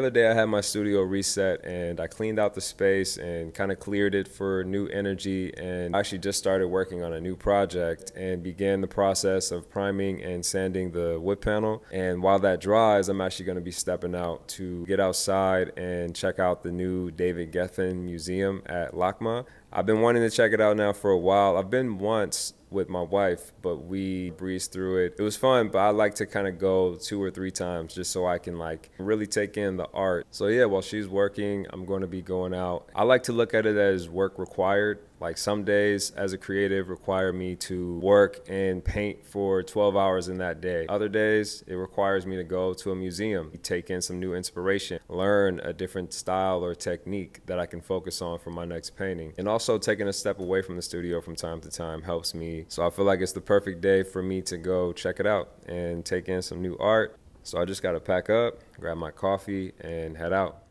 other day I had my studio reset and I cleaned out the space and kind of cleared it for new energy, and I actually just started working on a new project and began the process of priming and sanding the wood panel. And while that dries, I'm actually going to be stepping out to get outside and check out the new David Geffen Museum at LACMA. I've been wanting to check it out now for a while. I've been once with my wife, but we breezed through it. It was fun, but I like to kind of go 2 or 3 times just so I can like really take in the art. So yeah, while she's working, I'm going to be going out. I like to look at it as work required. Like some days as a creative require me to work and paint for 12 hours in that day. Other days it requires me to go to a museum, take in some new inspiration, learn a different style or technique that I can focus on for my next painting. And also taking a step away from the studio from time to time helps me. So I feel like it's the perfect day for me to go check it out and take in some new art. So I just got to pack up, grab my coffee, and head out.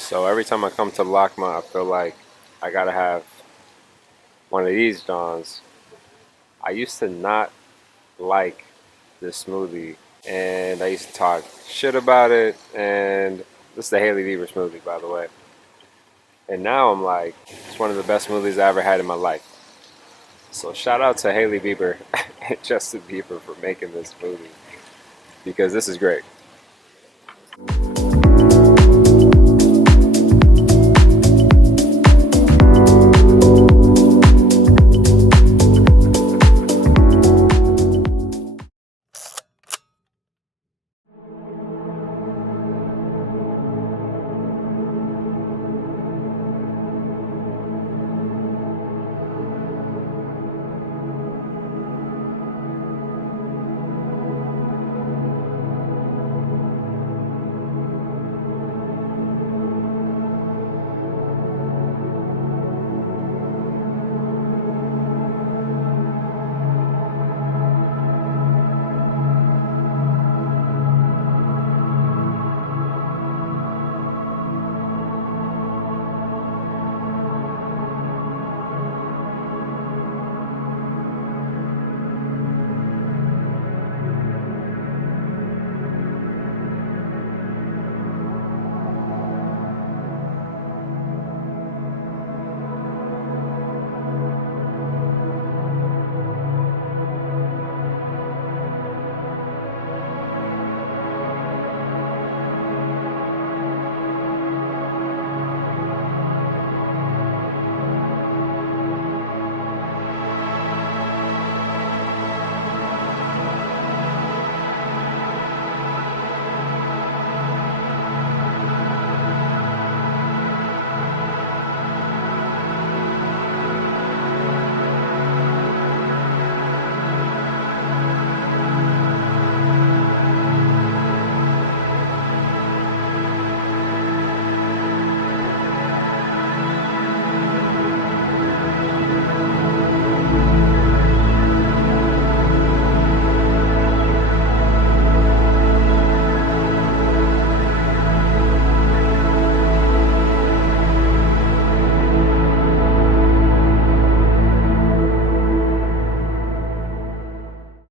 So every time I come to LACMA, I feel like I gotta have one of these Johns. I used to not like this smoothie, and I used to talk shit about it, and this is the Hailey Bieber smoothie, by the way. And now I'm like, it's one of the best smoothies I ever had in my life. So shout out to Hailey Bieber and Justin Bieber for making this smoothie, because this is great.